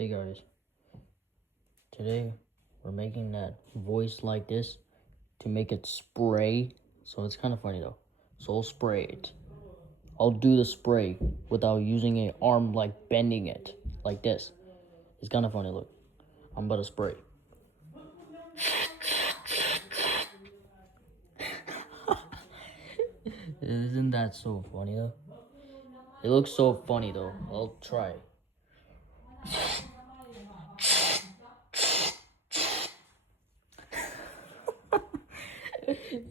Hey guys, today we're making that voice like this to make it spray, so it's kind of funny though. So I'll spray it. I'll do the spray without using a arm, like bending it like this. It's kind of funny, look. I'm about to spray. Isn't that so funny though? It looks so funny though. I'll try.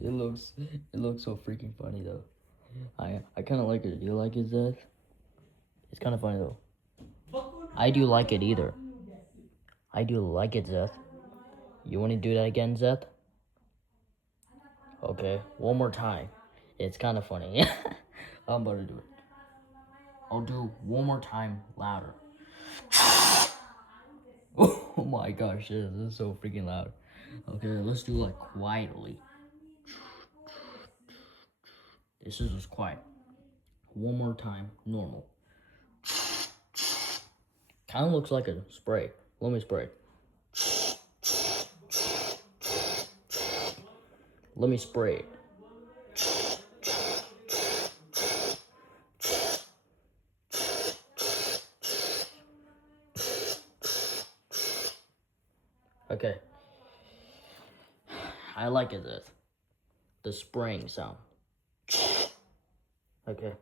It looks so freaking funny though. I kind of like it. Do you like it, Zeth? It's kind of funny though. I do like it either. I do like it, Zeth. You want to do that again, Zeth? Okay, one more time. It's kind of funny. I'm about to do it. I'll do one more time louder. Oh my gosh, this is so freaking loud. Okay, let's do like quietly. This is just quiet. One more time, normal. Kind of looks like a spray. Let me spray. Let me spray it. Okay. I like it, the spraying sound. Okay.